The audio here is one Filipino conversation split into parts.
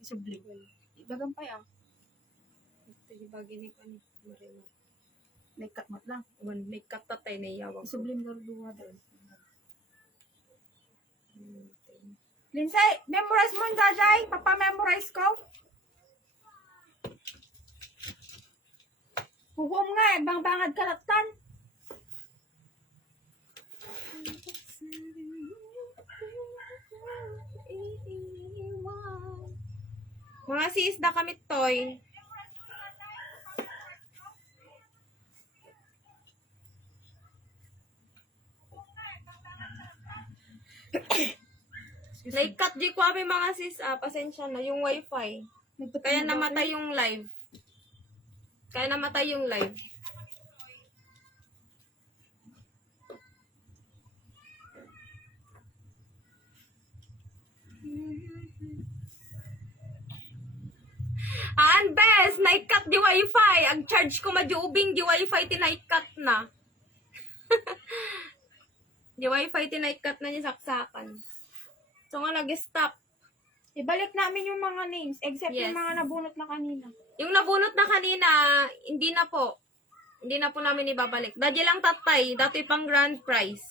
Isubli. Ibagampay ah. Ito yung bagay ni Pani. Marimar. Naikat mat lang. May katatay na iyawag ko. Isubli mo duwa daw. Linsay, memorize mo yung dajay. Papa-memorize ko. Huwag nga eh. Bang-bangad kalatan. Mga sis, na kami toy. Naikat di ko kami mga sis. Pasensya na. Yung wifi. Kaya namatay yung live. Bes, naikat di wifi. Ang charge ko madubing di wifi tinaikat na. Di wifi tinaikat na niya saksakan. So nga nag-stop. Ibalik namin yung mga names. Except Yes. yung mga nabunot na kanina. Yung nabunot na kanina, hindi na po. Hindi na po namin ibabalik. Dadya lang tatay, dati pang grand prize.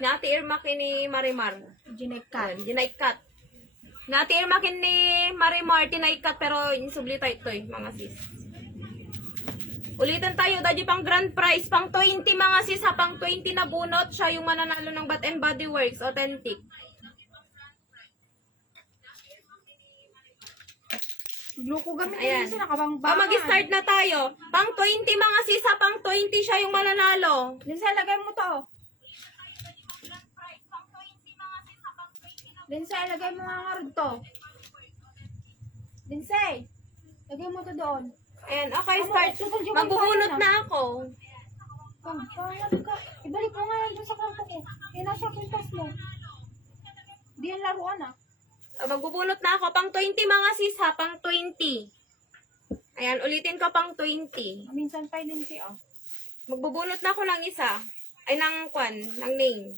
Ni Ate Irma kini Marimar. Dinaikat. Ni Ate Irma kini Marimar, tinaikat pero insubli tayo ito mga sis. Ulitin tayo, dadya pang grand prize. Pang 20 mga sis ha, pang 20 na bunot. Siya yung mananalo ng Bath and Body Works, authentic. Gluko gamit Ayan. yung nakabang-bangan. Mag-start na tayo. Pang 20 mga sis ha, pang 20 siya yung mananalo. Linsay, lagay mo to. Linsay, lagay mo nga rin to. Linsay, lagay mo to doon. Ayan, okay, start. Magbubunot na ako. Pangalan ka. Ibalik mo nga yan doon sa kwarto ko. Yan nasa pintas mo. Di yan laruan ah. Magbubunot na ako. Pang 20 mga sis ha, pang 20. Ayan, ulitin ko pang 20. Minsan pa din siya ah. Magbubunot na ako ng isa. Ay, ng name.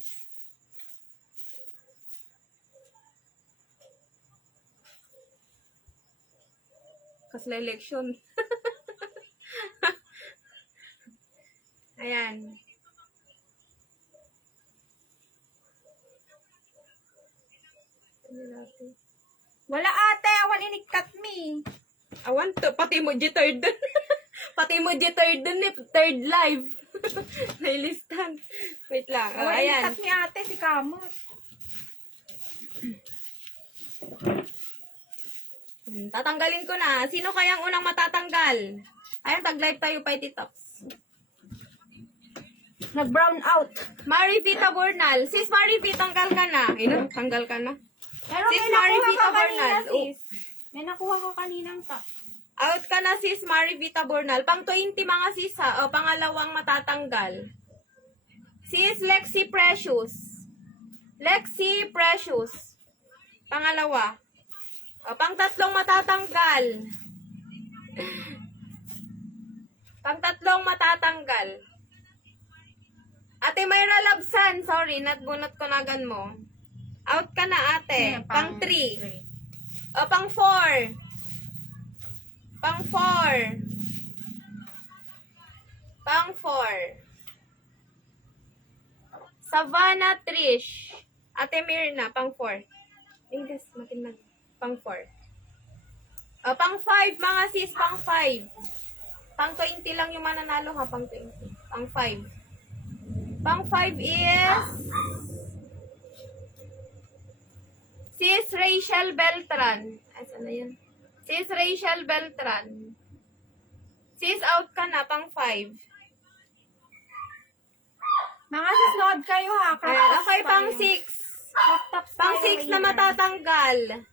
Kasla election. Ayan. Wala ate, awan inikat me. Awan to, pati mo di third dun. Pati mo di third dun eh, third live. Nailistan. Wait lang. Awan Ayan. inikat me ate, si Kamot. Tatanggalin ko na. Sino kayang unang matatanggal? Ayan, tag-live tayo pa Talks. Nag-brown out. Marivita Bornal. Sis Marivita, tanggal ka na. Ayun, tanggal ka na. Pero Sis may nakuha Marivita ka kanina, Bornal. sis. May nakuha ka kaninang ta. Out ka na, sis Marivita Bornal. Pang 20 mga sis ha. O, pangalawang matatanggal. Sis Lexi Precious. Lexi Precious. Pangalawa. O, pang tatlong matatanggal. Pang tatlong matatanggal. Ate Mayra Labsan. Sorry, natbunot ko nagan mo. Out ka na, ate. Pang 3. O, pang 4. Pang 4. Pang 4. Savannah Trish. Ate Mirna, pang 4. English, matinag. Pang 4. O, pang 5, mga sis, pang 5. Pang 20 lang yung mananalo ha, pang 20. Pang 5. Pang 5 is Sis Rachel Beltran. Asan na yan? Sis Rachel Beltran. Sis, out ka na, pang 5. Mga sis, nood kayo ha. Okay, pang 6. Pang 6 na matatanggal.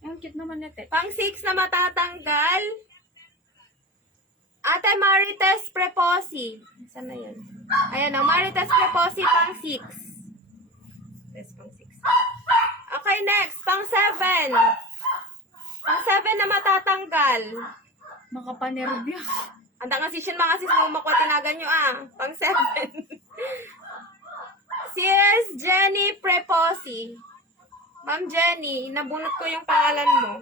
Ang cute naman nito. Pang 6 na matatanggal. Ate Marites Preposi. Saan na yan? Ayan na, Marites Preposi, pang 6. Yes, pang 6. Okay, next. Pang 7. Pang 7 na matatanggal. Makapanervyos. Anda nga sis yun mga sis, makuha tinagan nyo Pang 7. Sis Jenny Preposi. Ma'am Jenny, nabunot ko yung pangalan mo.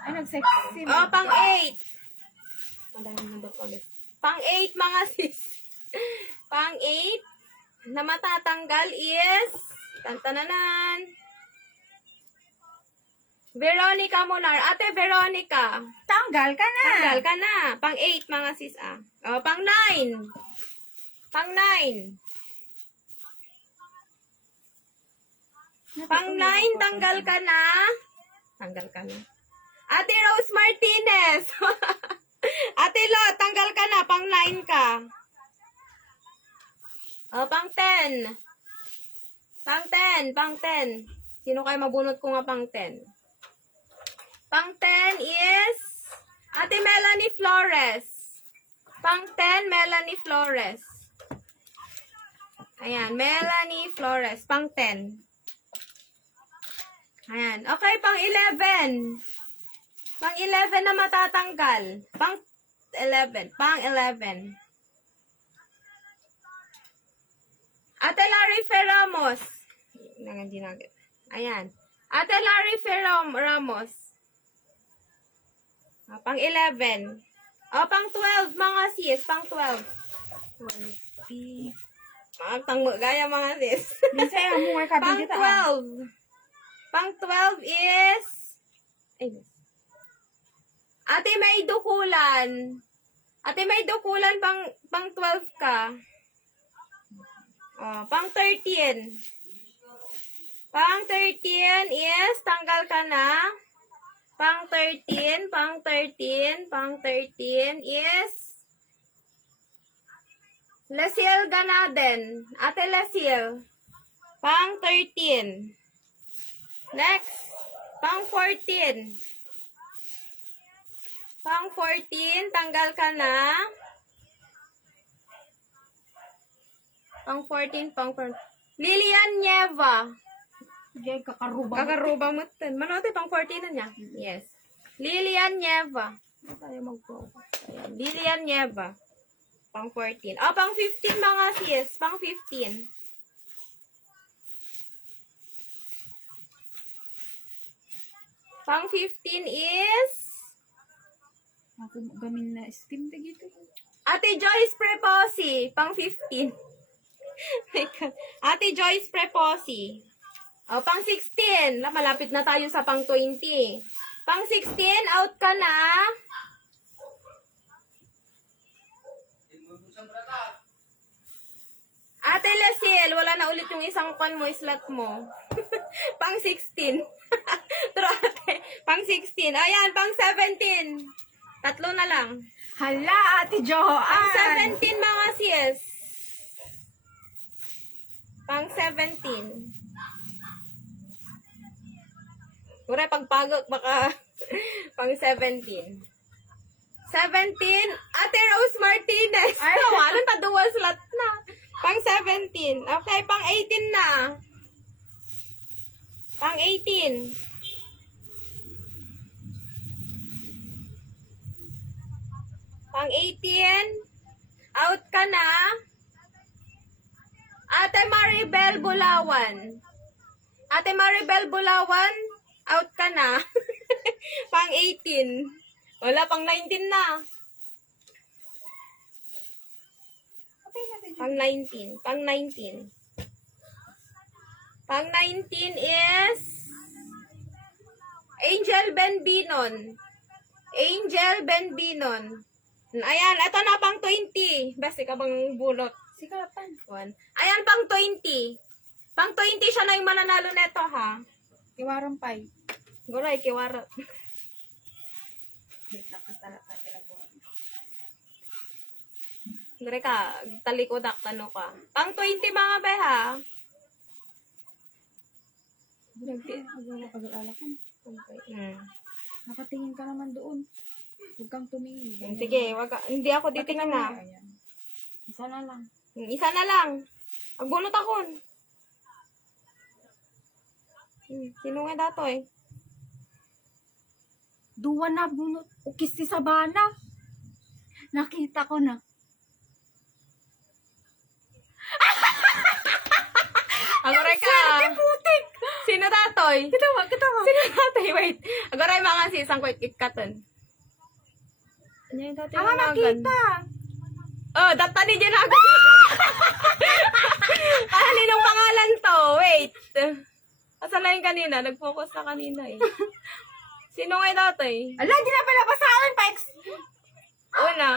Ay, nag-sexy. Oh, pang 8. Pang 8 mga sis. Pang 8 na matatanggal is tantananan. Veronica Monar. Ate Veronica. Tanggal ka na. Tanggal ka na. Pang 8 mga sis Oh, pang 9. Pang 9. Pang 9, tanggal ka na. Tanggal ka na. Ate Rose Martinez. Ate Lo, tanggal ka na. Pang 9 ka. Oh, pang 10. Pang 10. Pang 10. Sino kayo mabunot ko nga pang 10? Pang 10 is Ate Melanie Flores. Pang 10, Melanie Flores. Ayan, Melanie Flores. Pang 10. Ayan. Okay, pang 11. Pang 11 na matatanggal. Pang 11. Pang 11. Ate Larry Ferramos. Ayan. Ate Larry Ramos. Pang 11. Pang 12 mga sis. Pang 12. Tangmo gaya mga sis. Bisa mo nga Pang kabili 12. Pang 12 is Ate May Dukulan. Ate May Dukulan pang 12 ka. Pang 13. Pang 13 is tanggal ka na. Pang 13 is Lesiel Ganaden. Ate Lesiel. Pang 13. Next. Pang 14. Pang 14, tanggal ka na. Pang 14, pang 14. Lilian Nieva. Jay, kakaruba. Kakaruba mo ten. Manote, pang 14 na niya. Yes. Lilian Nieva. Ano tayo mag-focus? Ayan. Lilian Nieva. Pang 14. Pang 15 mga sis. Pang 15. Pang 15 is Ako gamin na steam na gito. Ate Joyce Preposi. Pang 15. Ate Joyce Preposi. Pang 16. Malapit na tayo sa pang 20. Pang 16, out ka na. Ate Lasiel, wala na ulit yung isang pan mo, slot mo. Pang 16. Trote. Pang 16. Ayan, pang 17. Tatlo na lang. Hala, Ate Joanne. Pang 17 mga sis. Pang 17. Kure, pagpagok baka pang 17. 17, Ate Rose Martinez. Ay, walang taduwa slot na. Pang 17. Okay, pang 18 na. Pang 18. Pang 18. Out ka na. Ate Maribel Bulawan. Ate Maribel Bulawan, out ka na. Pang 18. Wala, pang 19 na. Pang 19. Pang 19. Pang 19 is Angel Benbinon. Angel Benbinon. Ayan, ito na pang 20. Basta ka bang bulot? Sikapan. Ayan, pang 20. Pang 20 siya na yung mananalo neto, ha? Iwarang pay. Guray, kiwarot. Guray ka, talikodak, tano ka. Pang 20 mga be, ha? Pag-alakan. Hmm. Nakatingin ka naman doon. Huwag kang tumingin. Sige, hindi ako titingnan na. Ayan. Isa na lang. Isa na lang. Magbunot ako. Sino nga dato eh? Duwa na bunot. Ukis si Sabana. Nakita ko na. Agoray ka. putik. Sino tatoy? Kita mo. Sino tatoy? Wait. Agoray mga sis, ang kwit ikatan. Ano yung tatoy? Ama makita. Oh, data ni Janagan. Kaninong pangalan to? Wait. Asan na yung kanina? Nag-focus na kanina eh. Sino nga yung tatay? Ala, di na pala basahan pa. Una.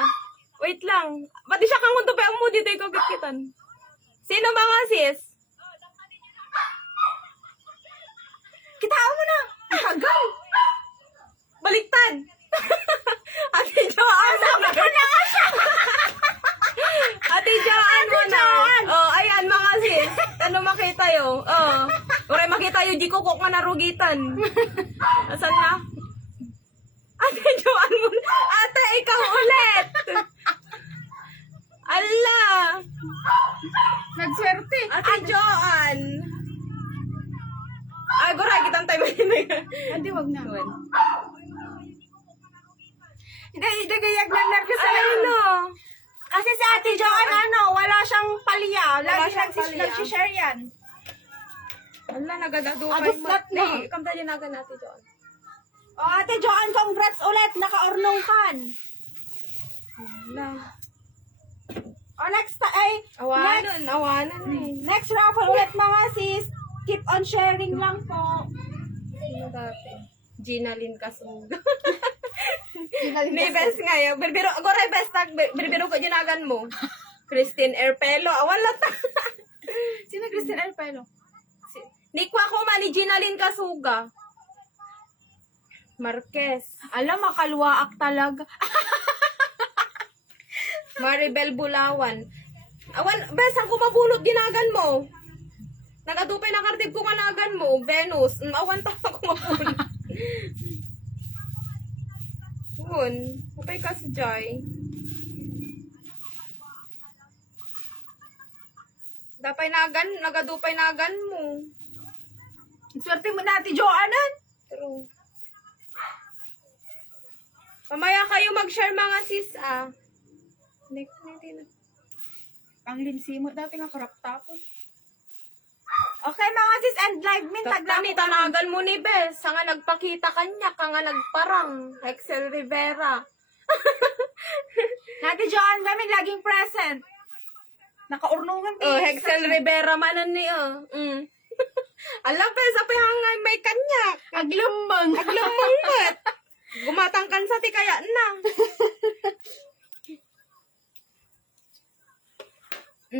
Wait lang. Pati siya kang munto pa ang mood dito ikaw kitkitan. Sino ba nga sis? Kitaan mo na. Ang tagal. Baliktad. Ate Joanne mo na. Ate Joanne mo na. Oh, ayan mga sis. Ano makita yo? Oh. Ore makita yo di ko kok nga narugitan. Asan na? Ate Joanne mo na. Ate, ikaw ulit. Ala. Nagswerte. Ate Joanne. Ay, gura, kitang tayo na yan. Hindi, wag na. Hindi, gayag na nervous sa Ano? Kasi si Ate Joanne, wala siyang palya. Wala Lagi siyang palya. nagsishare yan. Ala, nagadadupay Agos mo. lahat na. Hey, kamta din nagan natin doon. O, Ate Joanne, congrats ulit. Naka-ornong kan. Ala. O, next, Awanan eh. next raffle ulit mga sis. Keep on sharing lang po. Sino dati? Gina Lynn Kasuga. Ni best nga yun. Birbiro, agora best tag, birbiro ko ginagan mo. Christine Erpelo. Awan lang ta. Sino Christine Elpelo? Nikwa ko man ni Gina Lynn Kasuga. Marquez. Alam, makalwaak talaga. Maribel Bulawan. Awan, bes, ang kumabunot ginagan mo. Nagadupay na kartib ko managan mo. Venus. Awan ta kumabunot. Yun. Upay ka si Joy. Dapay nagan, nagadupay nagan mo. Swerte mo na, Ate Joanne. True. Pamaya kayo mag-share mga sis ah. Next na. Ang linsi mo dati nga karap tapon. Okay mga sis, end live min. Tani, tanagan mo ni Bes. Sa nga nagpakita kanya, ka nga nagparang. Excel Rivera. Ate Joanne kami laging present. Nakaurnungan Oh, Excel Rivera manan ni Alam, Bes, apay hangay may kanya. Aglumang. Aglamangat. Gumatangkan sa ti kaya na.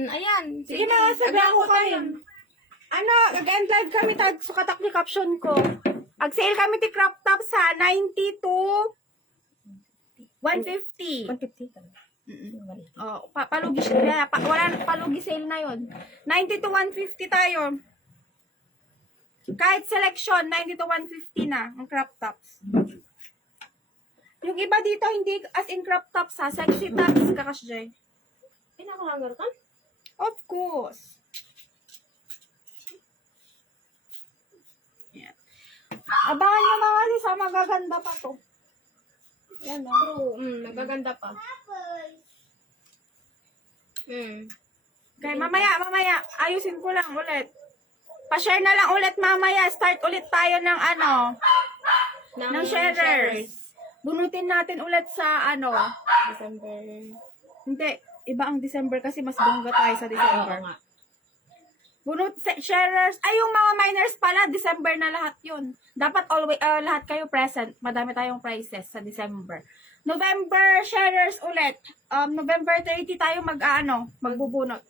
Ayan. Sige na, sabihan ko kayo. Ano, nag-end live kami, sukatak ni caption ko. Ag-sale kami ti crop top sa 90 to 150. 150 ka. Oh, palugi siya. Wala, palugi sale na yon. 90 to 150 tayo. Kahit selection, 90 to 150 na ang crop tops. Yung iba dito, hindi as in crop tops ha. Sexy tops, kakas Joy. Pinakalangar ka? Of course. Yeah. Abangan nyo mga sis, magaganda pa to. Yan o. True. Nagaganda pa. Okay, mamaya, ayusin ko lang ulit. Pa-share na lang ulit mamaya. Start ulit tayo ng ng sharers. Bunutin natin ulit sa December. Hindi, iba ang December kasi mas bongga tayo sa December. Oo nga. Bunot sharers, ay yung mga minors pala, December na lahat yun. Dapat always, lahat kayo present. Madami tayong prizes sa December. November sharers ulit. November 30 tayo magbubunot.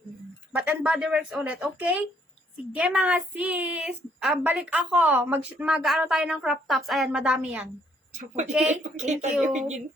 Bath and Body Works ulit, okay? Sige mga sis, balik ako. Mag tayo ng crop tops. Ayan, madami yan. Okay? Thank you.